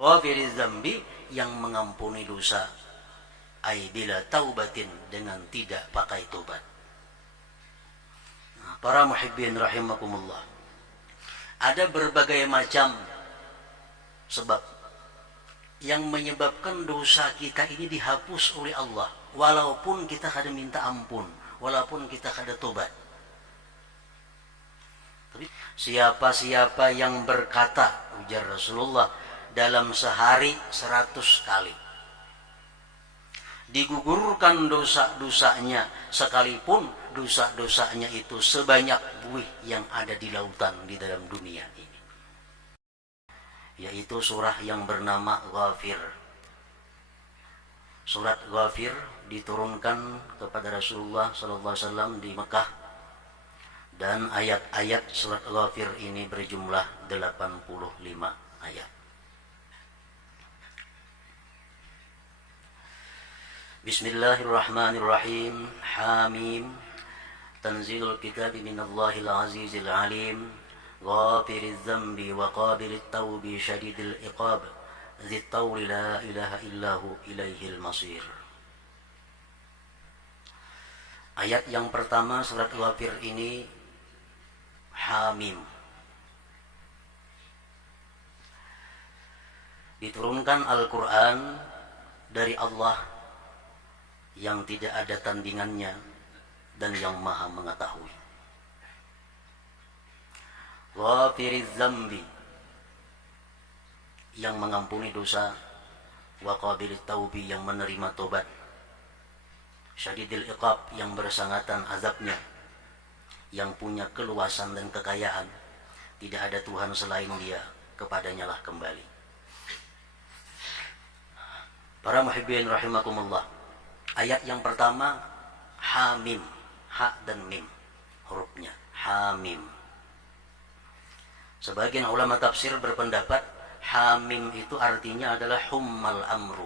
Ghafiriz dzambi, yang mengampuni dosa, ai bila taubatin, dengan tidak pakai tobat. Nah, para muhibbin rahimakumullah, ada berbagai macam sebab yang menyebabkan dosa kita ini dihapus oleh Allah, walaupun kita kada minta ampun, walaupun kita kada tobat. Tapi siapa-siapa yang berkata, ujar Rasulullah, dalam sehari 100 kali, digugurkan dosa-dosanya, sekalipun dosa-dosanya itu sebanyak buih yang ada di lautan di dalam dunia ini. Yaitu surah yang bernama Ghafir. Surat Ghafir diturunkan kepada Rasulullah SAW di Mekah, dan ayat-ayat surat Ghafir ini berjumlah 85 ayat. Bismillahirrahmanirrahim. Hamim. Tanzilul kitabi minallahil azizil alim. Ghafiriz dzambi wa qabilit taubi syadidil iqab. Dzit tawli la ilaha illahu ilaihil masir. Ayat yang pertama surat Ghafir ini Hamim. Diturunkan Al-Quran dari Allah yang tidak ada tandingannya dan yang maha mengetahui. Ghafiriz dzambi, yang mengampuni dosa, wa qabilit taubi, yang menerima tobat, syadidil iqab, yang bersangatan azabnya, yang punya keluasan dan kekayaan, tidak ada Tuhan selain Dia, kepadanya lah kembali. Para muhibbin rahimakumullah, ayat yang pertama Hamim, ha dan mim hurufnya, Hamim. Sebagian ulama tafsir berpendapat Hamim itu artinya adalah hummal amru,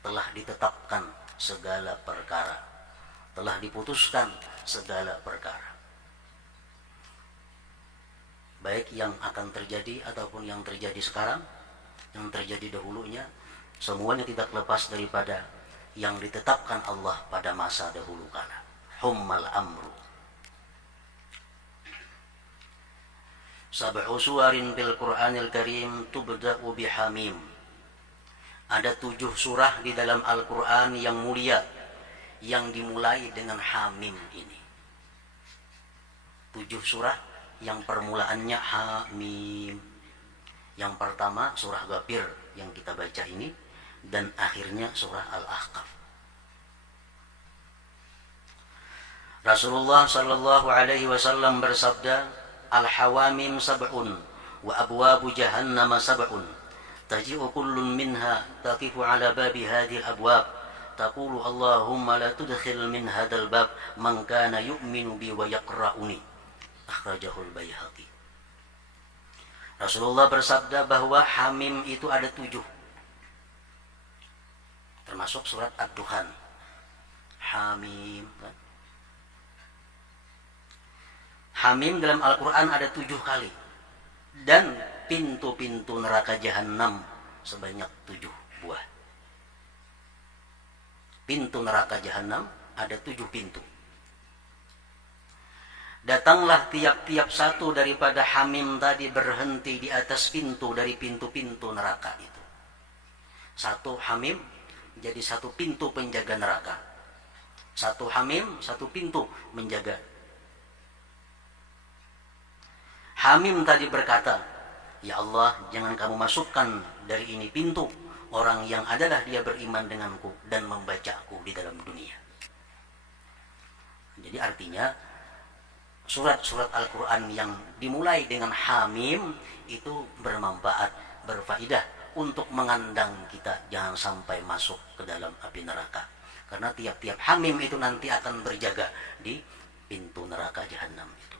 telah ditetapkan segala perkara, telah diputuskan segala perkara, baik yang akan terjadi ataupun yang terjadi sekarang, yang terjadi dahulunya, semuanya tidak lepas daripada yang ditetapkan Allah pada masa dahulu kala. Hummal amru. Sab'u suwarin fil Qur'anil Karim tubda'u bihamim. Ada 7 surah di dalam Al-Quran yang mulia yang dimulai dengan Hamim ini. 7 surah yang permulaannya Hamim. Yang pertama surah Ghafir yang kita baca ini, dan akhirnya surah Al-Ahqaf. Rasulullah sallallahu alaihi wasallam bersabda, Al-hawamim sab'un wa abwabu jahannam sab'un taji'u kullun minha taqifu ala babi hadhihi al-abwab taqulu Allahumma la tudkhil min hadzal bab man kana yu'minu bi wa yaqra'uni. Akhrajahu al-Baihaqi. Rasulullah bersabda bahwa Hamim itu ada 7, termasuk surat Ad-Dukhan. Hamim. Hamim dalam Al-Quran ada 7 kali. Dan pintu-pintu neraka jahanam sebanyak 7 buah. Pintu neraka jahanam ada 7 pintu. Datanglah tiap-tiap satu daripada Hamim tadi berhenti di atas pintu dari pintu-pintu neraka itu. Satu Hamim jadi satu pintu penjaga neraka. Satu Hamim, satu pintu menjaga. Hamim tadi berkata, ya Allah, jangan kamu masukkan dari ini pintu orang yang adalah dia beriman denganku dan membacaku di dalam dunia. Jadi artinya surat-surat Al-Quran yang dimulai dengan Hamim itu bermanfaat, berfaedah untuk mengandang kita jangan sampai masuk ke dalam api neraka. Karena tiap-tiap Hamim itu nanti akan berjaga di pintu neraka jahanam itu.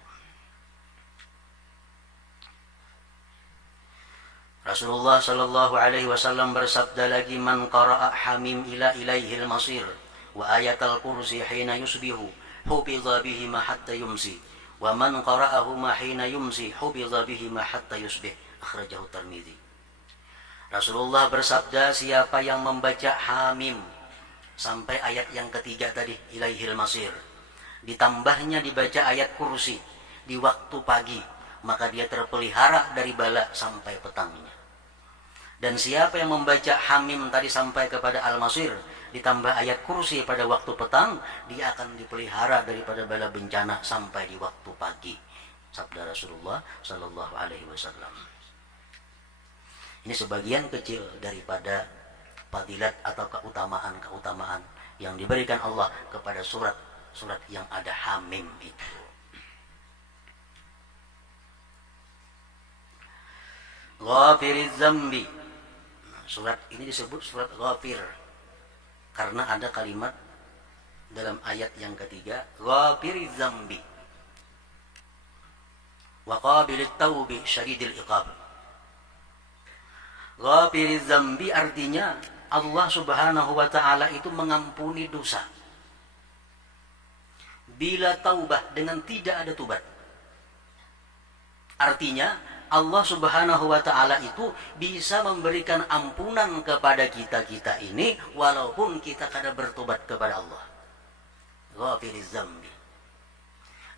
Rasulullah sallallahu alaihi wasallam bersabda lagi, man qara'a Hamim ila ilaihil masir wa ayatal kursi hina yusbihu hubidha bihima hatta yumsi wa man qara'ahuma hina yumsi hubidha bihima hatta yusbih. Akhrajahu Tirmidzi. Rasulullah bersabda, siapa yang membaca Hamim sampai ayat yang ketiga tadi, ilaihil masir, ditambahnya dibaca ayat kursi di waktu pagi, maka dia terpelihara dari bala sampai petangnya. Dan siapa yang membaca Hamim tadi sampai kepada Al-Masir, ditambah ayat kursi pada waktu petang, dia akan dipelihara daripada bala bencana sampai di waktu pagi. Sabda Rasulullah Sallallahu Alaihi Wasallam. Ini sebagian kecil daripada fadilat atau keutamaan-keutamaan yang diberikan Allah kepada surat yang ada Hamim itu. Ghafiriz Zambi. Surat ini disebut surat Ghafir karena ada kalimat dalam ayat yang ketiga, Ghafiriz Zambi wa qabilit taubi syadidil iqab. Ghafiriz Zambi artinya Allah Subhanahu wa taala itu mengampuni dosa bila taubah, dengan tidak ada tobat. Artinya Allah Subhanahu wa taala itu bisa memberikan ampunan kepada kita ini walaupun kita kada bertobat kepada Allah. Ghafiriz Zambi.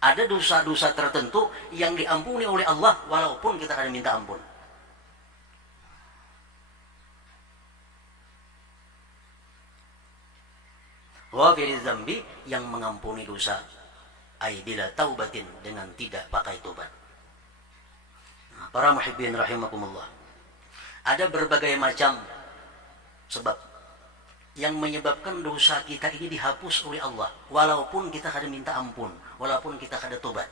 Ada dosa-dosa tertentu yang diampuni oleh Allah walaupun kita kada minta ampun. Ghafiriz Zambi, yang mengampuni dosa, ai bila taubatin, dengan tidak pakai tobat. Para muhibbin rahimakumullah, ada berbagai macam sebab yang menyebabkan dosa kita ini dihapus oleh Allah walaupun kita kada minta ampun, walaupun kita kada tobat.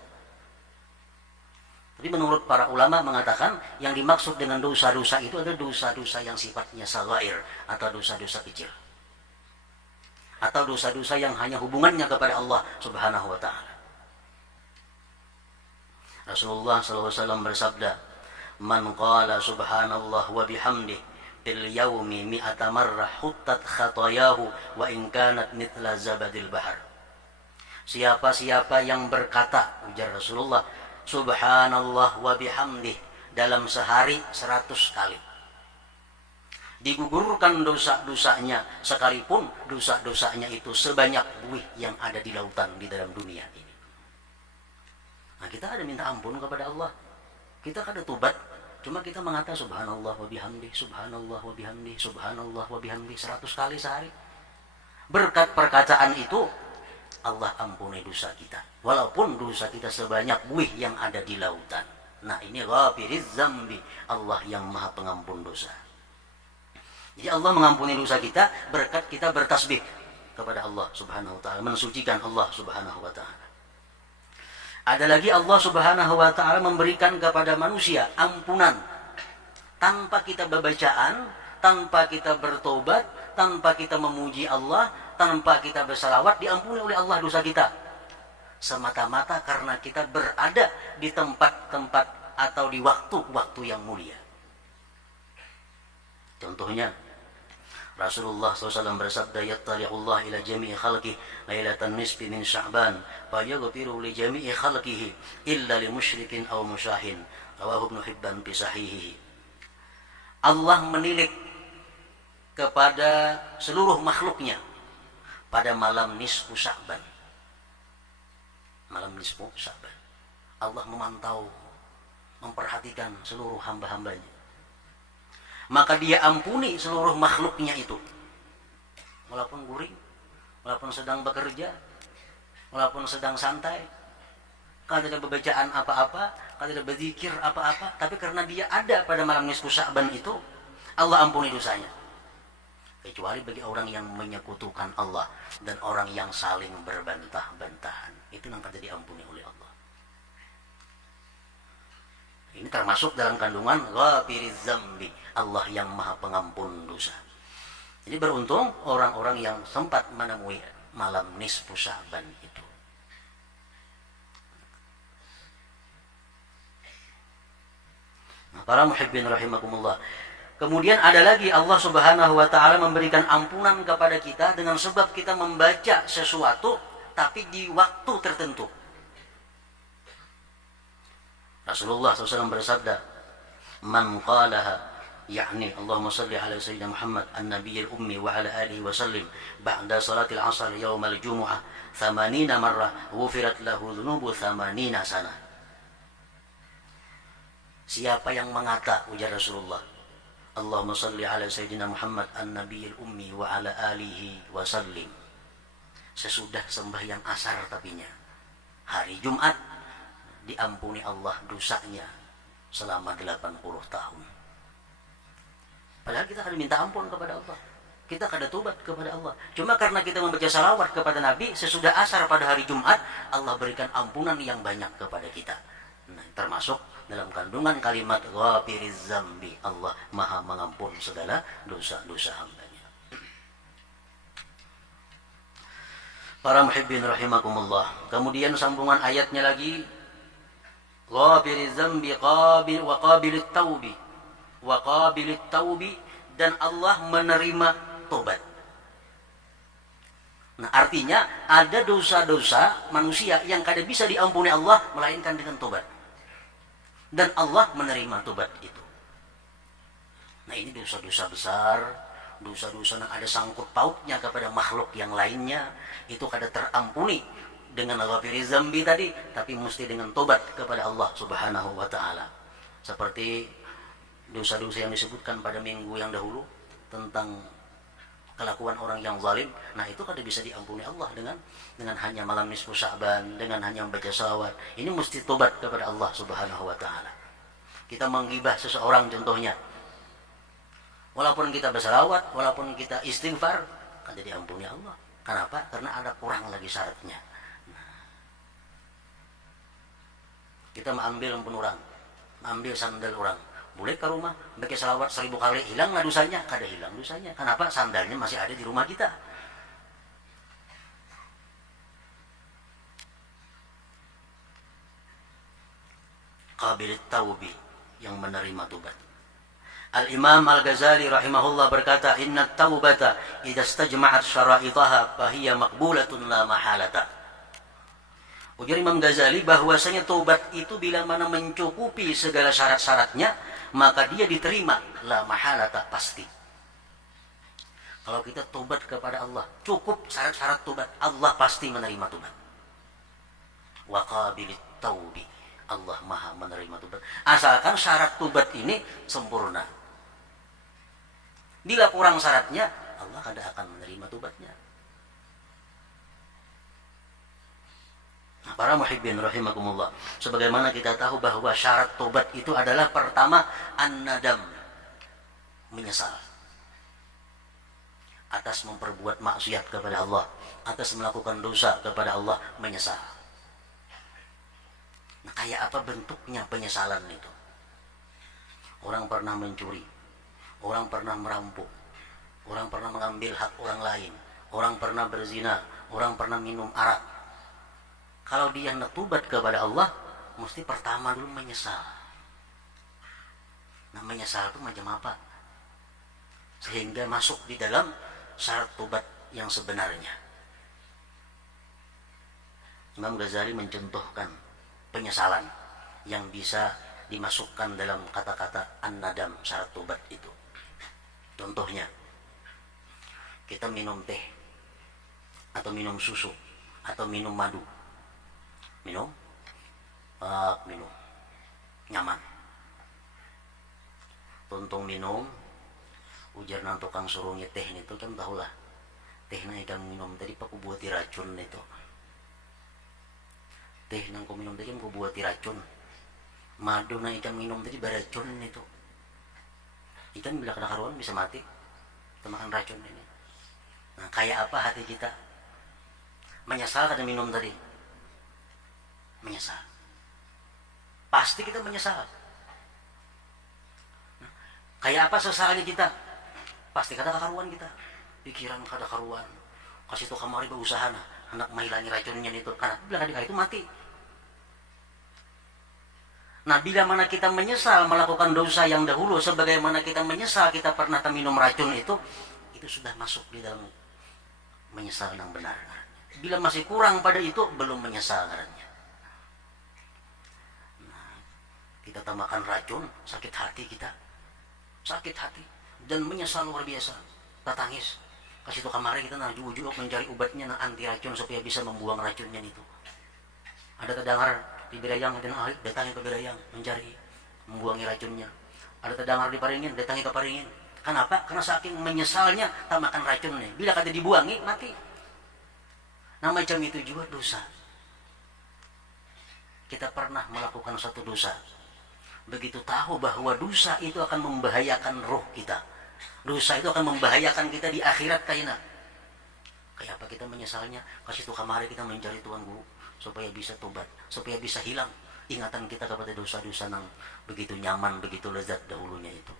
Tapi menurut para ulama mengatakan yang dimaksud dengan dosa-dosa itu adalah dosa-dosa yang sifatnya saghair atau dosa-dosa kecil, atau dosa-dosa yang hanya hubungannya kepada Allah Subhanahu wa taala. Rasulullah SAW bersabda, man qala subhanallah wa bihamdih fil yaumi mi'ata marrah huttat khatayahu wa in kanat mithla zabadil bahar. Siapa-siapa yang berkata, ujar Rasulullah, subhanallah wa bihamdih dalam sehari 100 kali, digugurkan dosa-dosanya sekalipun dosa-dosanya itu sebanyak buih yang ada di lautan di dalam dunia ini. Nah, kita ada minta ampun kepada Allah, kita ada tobat, cuma kita mengatakan subhanallah wa bihamdi, subhanallah wa bihamdi, subhanallah wa bihamdi 100 kali sehari. Berkat perkataan itu Allah ampuni dosa kita walaupun dosa kita sebanyak buih yang ada di lautan. Nah, ini Ghafiriz Zambi, Allah yang Maha Pengampun dosa. Jadi Allah mengampuni dosa kita berkat kita bertasbih kepada Allah Subhanahu wa taala, mensucikan Allah Subhanahu wa taala. Ada lagi Allah Subhanahu wa taala memberikan kepada manusia ampunan tanpa kita berbacaan, tanpa kita bertobat, tanpa kita memuji Allah, tanpa kita bersalawat, diampuni oleh Allah dosa kita. Semata-mata karena kita berada di tempat-tempat atau di waktu-waktu yang mulia. Contohnya Rasulullah SAW bersabda, yattali'ullah ila jami'i khalqih lailatan nisfi min sya'ban fayaghfiru li jami'i khalqihi illa li musyrikin aw musyahin. Rawahu Ibnu Hibban fi sahihihi. Allah menilik kepada seluruh makhluknya pada malam nisfu Sya'ban. Malam nisfu Sya'ban. Allah memantau, memperhatikan seluruh hamba-hambanya. Maka dia ampuni seluruh makhluknya itu. Walaupun guring, walaupun sedang bekerja, walaupun sedang santai, kalau tidak berbacaan apa-apa, kalau tidak berzikir apa-apa, tapi karena dia ada pada malam nisfu Sya'ban itu, Allah ampuni dosanya. Kecuali bagi orang yang menyekutukan Allah dan orang yang saling berbantah-bantahan, itu yang akan diampuni oleh Allah. Ini termasuk dalam kandungan Ghafiriz Zambi, Allah yang Maha Pengampun dosa. Jadi beruntung orang-orang yang sempat menemui malam nisfu Sya'ban itu. Nah, para muhibbin rahimakumullah. Kemudian ada lagi Allah Subhanahu wa taala memberikan ampunan kepada kita dengan sebab kita membaca sesuatu tapi di waktu tertentu. Rasulullah SAW bersabda, man qalaha yakni Allahumma salli ala sayyidina Muhammad an-nabiyil ummi wa ala alihi wa sallim ba'da salatil asr yaumal jumu'ah 80 marrah ghufirat lahu dhunubu 80 sana. Siapa yang mengata, ujar Rasulullah, Allahumma salli ala sayyidina Muhammad an-nabiyil ummi wa ala alihi wa sallim, sesudah sembahyang asar tapinya hari Jumat, diampuni Allah dosanya selama 80 tahun. Padahal kita kada minta ampun kepada Allah, kita kada tobat kepada Allah. Cuma karena kita membaca salawat kepada Nabi sesudah asar pada hari Jumat, Allah berikan ampunan yang banyak kepada kita. Nah, termasuk dalam kandungan kalimat ghafiriz zambi, Allah maha mengampun segala dosa-dosa hambanya. Para muhibbin rahimakumullah. Kemudian sambungan ayatnya lagi, ghafiriz zambi wa qabilit taubi wa qabilit taubi, dan Allah menerima tobat. Nah, artinya ada dosa-dosa manusia yang kada bisa diampuni Allah melainkan dengan tobat. Dan Allah menerima tobat itu. Nah, ini dosa-dosa besar, dosa-dosa yang ada sangkut pautnya kepada makhluk yang lainnya, itu kada terampuni dengan ghafiriz zambi tadi, tapi mesti dengan tobat kepada Allah Subhanahu wa taala. Seperti dosa-dosa yang disebutkan pada minggu yang dahulu tentang kelakuan orang yang zalim. Nah, itu kada bisa diampuni Allah dengan hanya malam nisfu Sya'ban, dengan hanya membaca salawat. Ini mesti tobat kepada Allah Subhanahu wa taala. Kita menggibah seseorang contohnya, walaupun kita bersalawat, walaupun kita istighfar, kada diampuni Allah. Kenapa? Karena ada kurang lagi syaratnya. Nah, kita mengambil ampun orang, mengambil sandal orang, boleh ke rumah pakai salawat 1000 kali, hilang nggak dosanya? Kada hilang dosanya. Kenapa? Sandalnya masih ada di rumah kita. Qabilit taubi, yang menerima tobat. Al-Imam Al-Ghazali rahimahullah berkata, inna taubata idza istajma'at syara'itaha fahiya maqbulatun la mahalata. Ujar Imam Ghazali bahwasanya tobat itu bila mana mencukupi segala syarat-syaratnya, maka dia diterima la mahalata, pasti. Kalau kita tobat kepada Allah, cukup syarat-syarat tobat, Allah pasti menerima tobat. Wa qabilit taubi, Allah maha menerima tobat, asalkan syarat tobat ini sempurna. Bila kurang syaratnya, Allah kada akan menerima tobatnya. Nah, para muhibbin rahimakumullah, sebagaimana kita tahu bahwa syarat tobat itu adalah pertama an-nadam, menyesal atas memperbuat maksiat kepada Allah, atas melakukan dosa kepada Allah, menyesal. Nah, kayak apa bentuknya penyesalan itu? Orang pernah mencuri, orang pernah merampok, orang pernah mengambil hak orang lain, orang pernah berzina, orang pernah minum arak. Kalau dia hendak tobat kepada Allah, mesti pertama dulu menyesal. Nah, menyesal itu macam apa? Sehingga masuk di dalam syarat tobat yang sebenarnya. Imam Ghazali mencontohkan penyesalan yang bisa dimasukkan dalam kata-kata an-nadam, syarat tobat itu. Contohnya, kita minum teh, atau minum susu, atau minum madu. Minum nyaman, tuntung minum, ujar nang tukang suruhnya teh itu kan tahulah teh na ikam minum tadi pak buat racun itu, teh nang ku minum tadi ku buat racun, madu na ikam minum tadi beracun itu, ikan bila kena karuan bisa mati termakan racun ini. Nah, kayak apa hati kita? Menyesal karena minum tadi, menyesal, pasti kita menyesal. Nah, kayak apa sesalnya kita? Pasti kada karuan kita, pikiran kada karuan, kasih tuh kamari berusaha nah hendak menghilangi racunnya itu, karena bila kada itu mati. Nah, bila mana kita menyesal melakukan dosa yang dahulu, sebagaimana kita menyesal kita pernah minum racun itu sudah masuk di dalam menyesal yang benar. Bila masih kurang pada itu, belum menyesal karena kita tambahkan racun, sakit hati kita. sakit hati dan menyesal luar biasa, tak tangis. Kasih tuh kamari kita nah juluk mencari obatnya nah anti racun supaya bisa membuang racunnya itu. Ada terdengar di Birayang dan ahli datangi ke Birayang mencari membuangi racunnya. Ada terdengar di Paringin datangi ke Paringin. Kenapa? Karena saking menyesalnya tak makan racunnya. Bila kata dibuangi mati. Nah macam itu juga dosa. Kita pernah melakukan satu dosa. Begitu tahu bahwa dosa itu akan membahayakan roh kita. Dosa itu akan membahayakan kita di akhirat kaina. Kayak apa kita menyesalnya? Kasih tuh kamari kita mencari Tuhan Guru supaya bisa tobat, supaya bisa hilang ingatan kita kepada dosa-dosa yang begitu nyaman, begitu lezat dahulunya itu.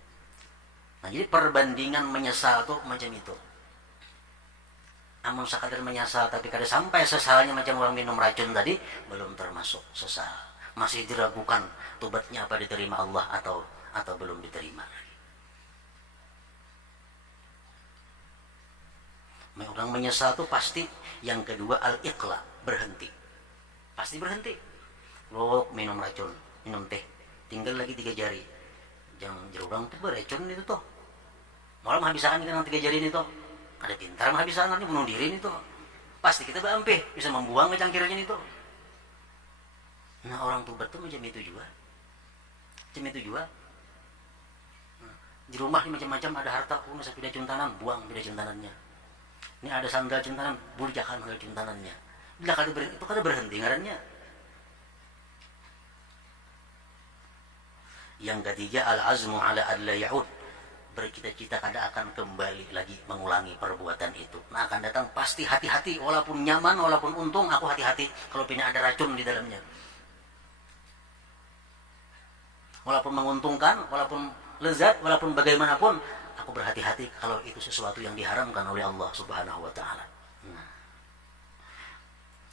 Nah jadi perbandingan menyesal tuh macam itu. Namun sekadar menyesal tapi kada sampai sesalnya macam orang minum racun tadi, belum termasuk sesal. Masih diragukan tobatnya apa diterima Allah atau belum diterima. Orang menyesal itu pasti yang kedua al-iqla, berhenti. Pasti berhenti. Lo minum racun, minum teh, tinggal lagi 3 jari. Jangan jerurang tuh beracun itu tuh. Malah menghabiskan kita 3 jari ini tuh. Ada pintar menghabiskan nanti bunuh diri ini tuh. Pasti kita berampih bisa membuang ke cangkirnya itu. Nah orang tobat tuh macam itu juga. Macam itu juga. Nah, di rumah ini macam-macam ada harta, punya sepeda juntanan, buang sepeda juntanannya. Ini ada sandal juntanan, burjakan sandal juntanannya. Bila kali itu kada berhenti ngarannya. Yang ketiga al-azmu ala alla ya'ud. Bercita-cita kada akan kembali lagi mengulangi perbuatan itu. Nah akan datang pasti hati-hati, walaupun nyaman, walaupun untung, aku hati-hati kalau punya ada racun di dalamnya. Walaupun menguntungkan, walaupun lezat, walaupun bagaimanapun, aku berhati-hati kalau itu sesuatu yang diharamkan oleh Allah Subhanahu wa taala. Nah,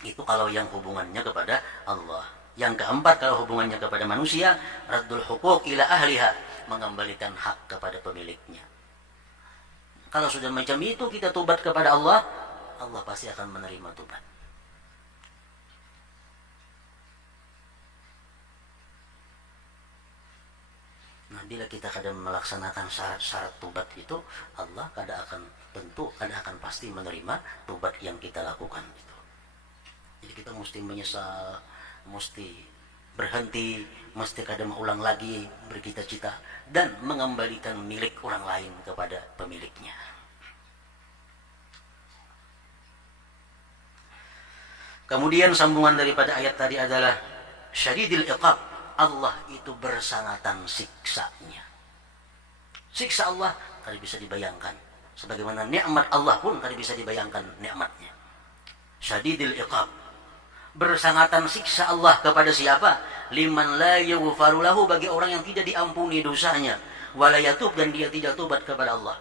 itu kalau yang hubungannya kepada Allah. Yang keempat kalau hubungannya kepada manusia, raddul huquq ila ahliha, mengembalikan hak kepada pemiliknya. Kalau sudah macam itu kita tobat kepada Allah, Allah pasti akan menerima tobat. Nah, bila kita kadang melaksanakan syarat-syarat tobat itu, Allah tentu akan pasti menerima tobat yang kita lakukan itu. Jadi kita mesti menyesal, mesti berhenti, mesti kadang ulang lagi bercita-cita dan mengembalikan milik orang lain kepada pemiliknya. Kemudian sambungan daripada ayat tadi adalah syadidil iqab. Allah itu bersangatan siksanya. Siksa Allah kada bisa dibayangkan. Sebagaimana nikmat Allah pun kada bisa dibayangkan nikmatnya. Syadidil iqab. Bersangatan siksa Allah kepada siapa? Liman la yughfaru lahu, bagi orang yang tidak diampuni dosanya. Wala yatub, dan dia tidak tobat kepada Allah.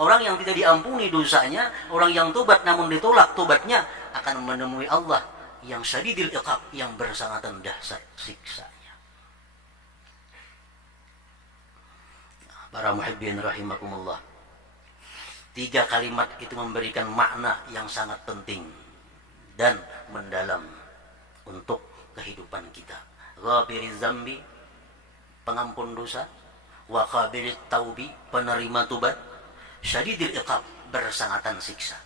Orang yang tidak diampuni dosanya, orang yang tobat namun ditolak tobatnya, akan menemui Allah yang syadidil iqab, yang bersangatan dahsyat siksanya. Para muhibbin rahimakumullah. 3 kalimat itu memberikan makna yang sangat penting dan mendalam untuk kehidupan kita. Ghafiriz zambi, pengampun dosa. Wa qabilit taubi, penerima tobat. Syadidil iqab, bersangatan siksa.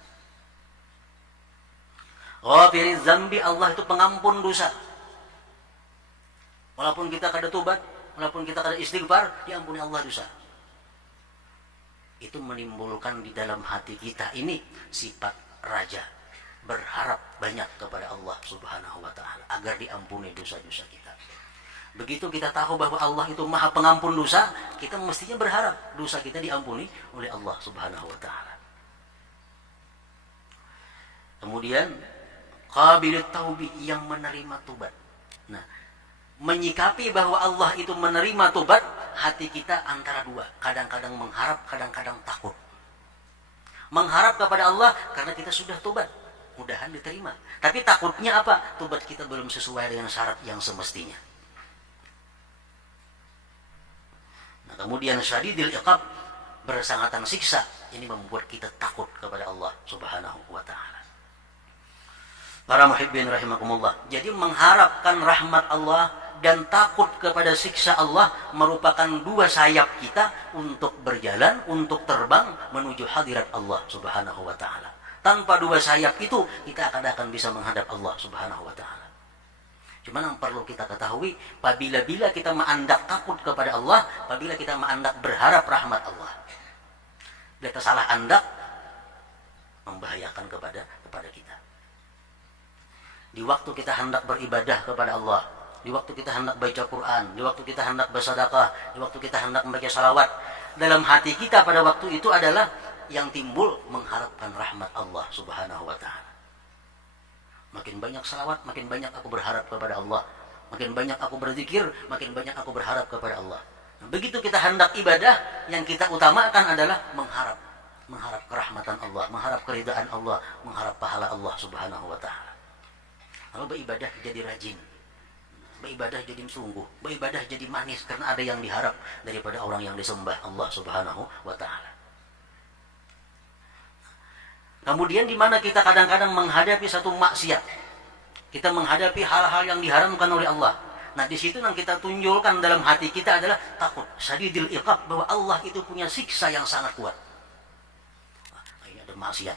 Ghafiriz zambi, Allah itu pengampun dosa. Walaupun kita kada tobat, walaupun kita kada istighfar, diampuni Allah dosa. Itu menimbulkan di dalam hati kita ini sifat raja, berharap banyak kepada Allah Subhanahu wa taala agar diampuni dosa-dosa kita. Begitu kita tahu bahwa Allah itu Maha Pengampun dosa, kita mestinya berharap dosa kita diampuni oleh Allah Subhanahu wa taala. Kemudian qabilit taubi, yang menerima tobat. Nah, menyikapi bahwa Allah itu menerima tobat, hati kita antara dua, kadang-kadang mengharap, kadang-kadang takut. Mengharap kepada Allah karena kita sudah tobat, mudahan diterima. Tapi takutnya apa? Tobat kita belum sesuai dengan syarat yang semestinya. Nah, kemudian syadidil iqab, bersangatan siksa, ini membuat kita takut kepada Allah Subhanahu wa taala. Para muhibbin rahimakumullah. Jadi mengharapkan rahmat Allah dan takut kepada siksa Allah merupakan dua sayap kita untuk berjalan, untuk terbang menuju hadirat Allah Subhanahu wa taala. Tanpa dua sayap itu kita akan bisa menghadap Allah Subhanahu wa taala. Cuma yang perlu kita ketahui, apabila kita mengandak takut kepada Allah, apabila kita mengandak berharap rahmat Allah, bila kita salah andak, membahayakan kepada kita. Di waktu kita hendak beribadah kepada Allah, di waktu kita hendak baca Quran, di waktu kita hendak bersedekah, di waktu kita hendak membaca salawat, dalam hati kita pada waktu itu adalah yang timbul mengharapkan rahmat Allah Subhanahu wa taala. Makin banyak salawat, makin banyak aku berharap kepada Allah. Makin banyak aku berzikir, makin banyak aku berharap kepada Allah. Nah, begitu kita hendak ibadah, yang kita utamakan adalah mengharap kerahmatan Allah, mengharap keridaan Allah, mengharap pahala Allah Subhanahu wa taala. Lalu beribadah jadi rajin, beribadah jadi sungguh, beribadah jadi manis, karena ada yang diharap daripada orang yang disembah Allah Subhanahu wa taala. Kemudian di mana kita kadang-kadang menghadapi satu maksiat, kita menghadapi hal-hal yang diharamkan oleh Allah. Nah, di situ yang kita tunjukkan dalam hati kita adalah takut, syadidil iqab, bahwa Allah itu punya siksa yang sangat kuat. Nah, ini ada maksiat,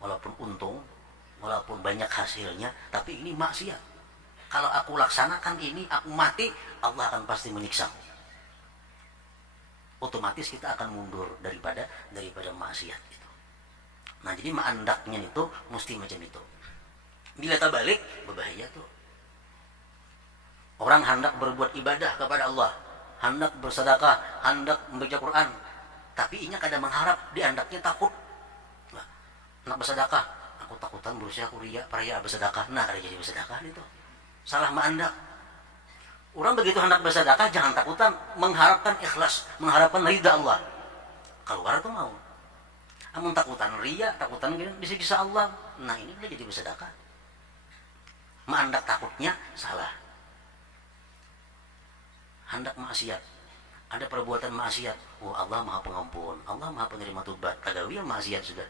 walaupun untung, walaupun banyak hasilnya, tapi ini maksiat. Kalau aku laksanakan ini, aku mati, Allah akan pasti menyiksa. Otomatis kita akan mundur daripada maksiat. Nah, jadi mandaknya itu mesti macam itu. Bila tak balik, berbahaya tuh. Orang hendak berbuat ibadah kepada Allah, hendak bersedekah, hendak membaca Quran, tapi inya kadang mengharap, di andaknya takut. Nah, nak bersedekah, aku takutan berusaha kuria, peraya bersedekah, nah ada jadi bersedekah itu. Salah mengandak. Orang begitu hendak bersedekah, jangan takutan, mengharapkan ikhlas, mengharapkan ridha Allah. Keluar tuh mau. Namun takutan ria, takutan bisa Allah. Nah, ini udah jadi bersedekah. Mengandak takutnya salah. Hendak maksiat, ada perbuatan maksiat, oh Allah Maha Pengampun, Allah Maha Penerima Tobat, kadawi maksiat sudah.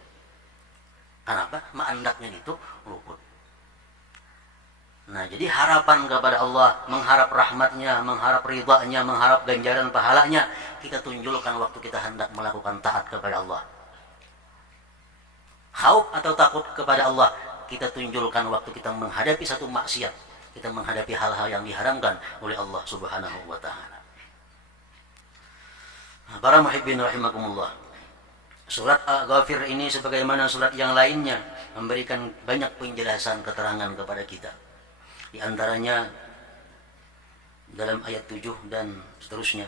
Kenapa? Menandaknya itu luput. Nah, jadi harapan kepada Allah, mengharap rahmatnya, mengharap ridhanya, mengharap ganjaran pahalanya, kita tunjukkan waktu kita hendak melakukan taat kepada Allah. Khauf atau takut kepada Allah, kita tunjukkan waktu kita menghadapi satu maksiat, kita menghadapi hal-hal yang diharamkan oleh Allah Subhanahu wa taala. Para muhibbin rahimakumullah. Surat Al-Ghafir ini sebagaimana surat yang lainnya memberikan banyak penjelasan keterangan kepada kita. Di antaranya dalam ayat 7 dan seterusnya.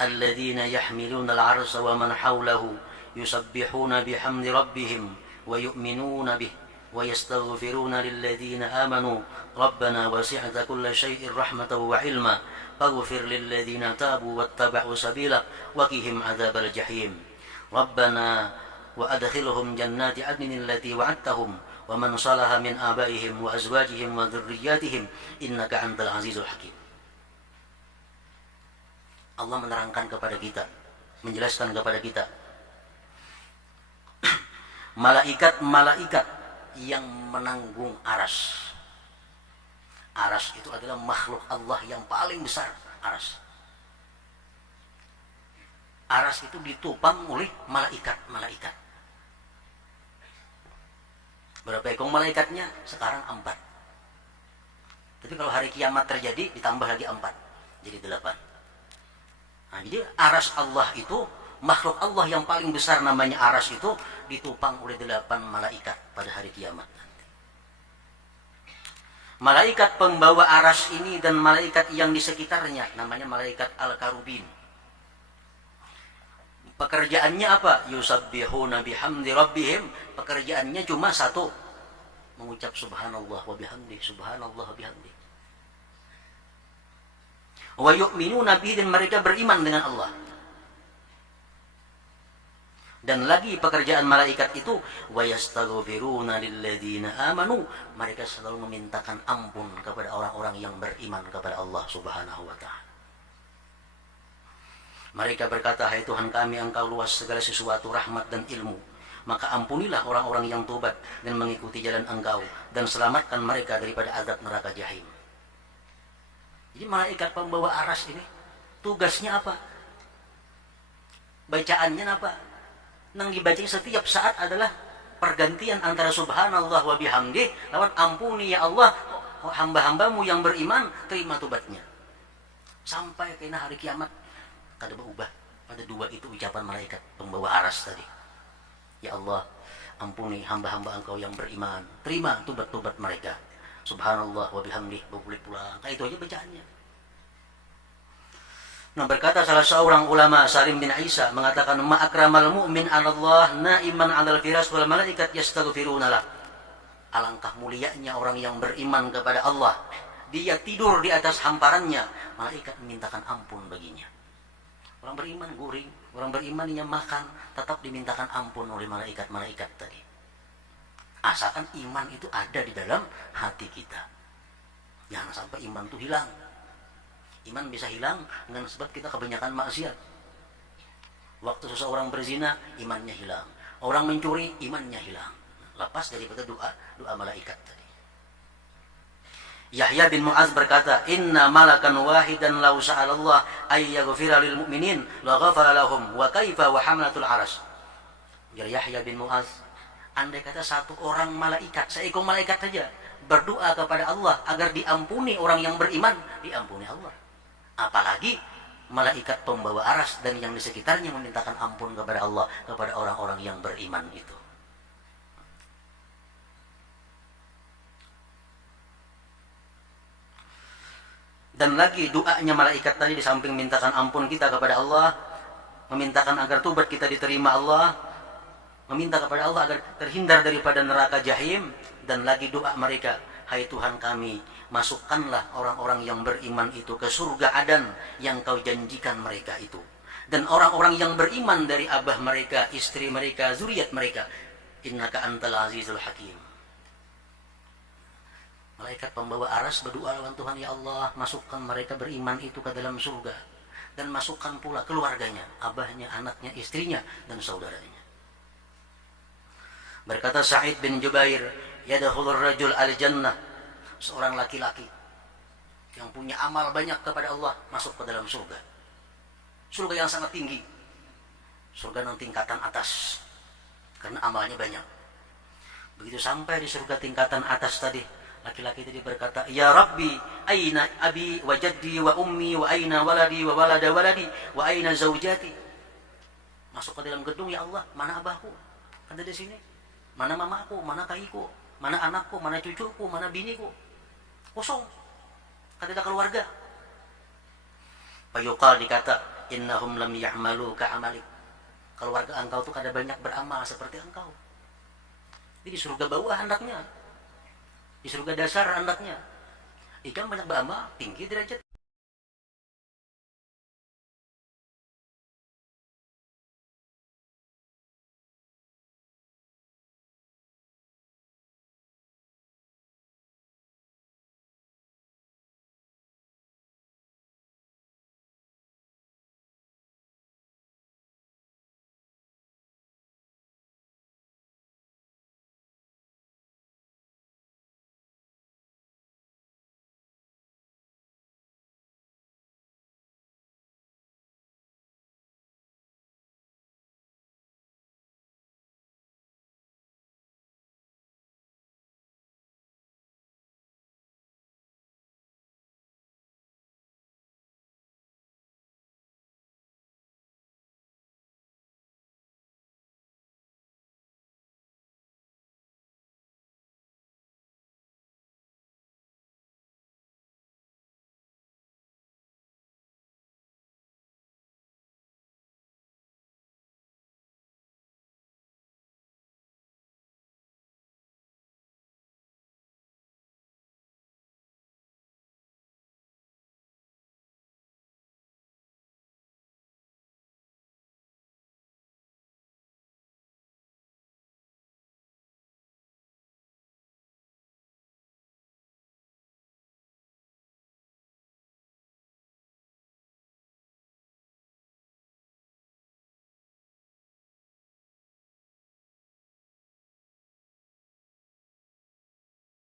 Alladzina yahmiluna al-'arsha wa man hawlahu yusabbihuna bihamdi rabbihim wa yu'minuna bih wa yastaghfiruna lilladhina amanu rabbana wasi'ta kulla syai'in rahmatan wa 'ilma faghfir lilladhina tabu wattaba'u sabilak wa qihim 'adzabal jahim rabbana wa adkhilhum jannati 'adnin allati wa'adtahum wa man salaha min abaihim wa azwajihim wa dhurriyyatihim innaka antal azizul hakim. Allah menerangkan kepada kita, menjelaskan kepada kita malaikat-malaikat yang menanggung aras. Aras itu adalah makhluk Allah yang paling besar, aras. Aras itu ditopang oleh malaikat-malaikat. Berapa ekor malaikatnya? Sekarang 4. Tapi kalau hari kiamat terjadi, ditambah lagi 4. Jadi 8. Nah, jadi aras Allah itu, makhluk Allah yang paling besar namanya aras itu ditopang oleh 8 malaikat pada hari kiamat nanti. Malaikat pembawa aras ini dan malaikat yang di sekitarnya namanya malaikat Al-Karubin. Pekerjaannya apa? Yusabbihuna bihamdi rabbihim. Pekerjaannya cuma satu, mengucap subhanallah wa bihamdi, subhanallah wa bihamdi. Wa yu'minuna bihi, dan mereka beriman dengan Allah. Dan lagi pekerjaan malaikat itu wa yastaghfiruna lilladzina amanu, mereka selalu memintakan ampun kepada orang-orang yang beriman kepada Allah Subhanahu wa taala. Mereka berkata, hai Tuhan kami, Engkau luas segala sesuatu rahmat dan ilmu, maka ampunilah orang-orang yang tobat dan mengikuti jalan Engkau, dan selamatkan mereka daripada azab neraka jahim. Jadi malaikat pembawa aras ini tugasnya apa? Bacaannya apa? Nang dibaca setiap saat adalah pergantian antara subhanallah wa bihamdih lawan ampuni ya Allah hamba-hambamu yang beriman, terima tobatnya. Sampai kena hari kiamat kada berubah pada dua itu ucapan malaikat pembawa aras tadi. Ya Allah, ampuni hamba-hamba Engkau yang beriman, terima tobat-tobat mereka. Subhanallah wa bihamdih, boleh pulang. Kayak itu aja bacaannya. Nah, berkata salah seorang ulama Salim bin Isa mengatakan ma akramal mu'min 'ala Allah naiman 'alal firas wal malaikat yastaghfiruna lah. Alangkah mulianya orang yang beriman kepada Allah. Dia tidur di atas hamparannya, malaikat memintakan ampun baginya. Orang beriman guring, orang beriman dia makan, tetap dimintakan ampun oleh malaikat-malaikat tadi. Asalkan iman itu ada di dalam hati kita. Jangan sampai iman itu hilang. Iman bisa hilang dengan sebab kita kebanyakan maksiat. Waktu seseorang berzina, imannya hilang. Orang mencuri, imannya hilang. Lepas daripada doa malaikat tadi. Yahya bin Mu'az berkata, "Inna malakan wahidan law sa'alallah ay yaghfira lil mu'minin la ghafara lahum wa kaifa wa hamlatul aras." Jadi Yahya bin Mu'az, andai kata satu orang malaikat, seekor malaikat saja berdoa kepada Allah agar diampuni orang yang beriman, diampuni Allah. Apalagi malaikat pembawa aras dan yang di sekitarnya memintakan ampun kepada Allah, kepada orang-orang yang beriman itu. Dan lagi doanya malaikat tadi di samping mintakan ampun kita kepada Allah, memintakan agar tobat kita diterima Allah, meminta kepada Allah agar terhindar daripada neraka jahim, dan lagi doa mereka, hai Tuhan kami, masukkanlah orang-orang yang beriman itu ke surga Adan yang kau janjikan mereka itu. Dan orang-orang yang beriman dari abah mereka, istri mereka, zuriat mereka, innaka antal azizul hakim. Malaikat pembawa aras berdoa lawan Tuhan, ya Allah, masukkan mereka beriman itu ke dalam surga. Dan masukkan pula keluarganya, abahnya, anaknya, istrinya, dan saudaranya. Berkata Sa'id bin Jubair, yadkhulur rajul al-jannah, seorang laki-laki yang punya amal banyak kepada Allah masuk ke dalam surga. Surga yang sangat tinggi. Surga yang tingkatan atas. Karena amalnya banyak. Begitu sampai di surga tingkatan atas tadi, laki-laki tadi berkata, ya Rabbi, aina abi wa jaddi wa ummi wa aina waladi wa walada waladi wa aina zaujati. Masuk ke dalam gedung, ya Allah, mana abahku? Ada di sini. Mana mamaku, mana kakiku, mana anakku, mana cucuku, mana biniku? Kosong. Kata keluarga. Fayuqal dikata, innahum lam ya'malu ka'amalik. Keluarga engkau tuh kada banyak beramal seperti engkau. Jadi di surga bawah hendaknya. Di surga dasar hendaknya. Ikan banyak beramal, tinggi derajat.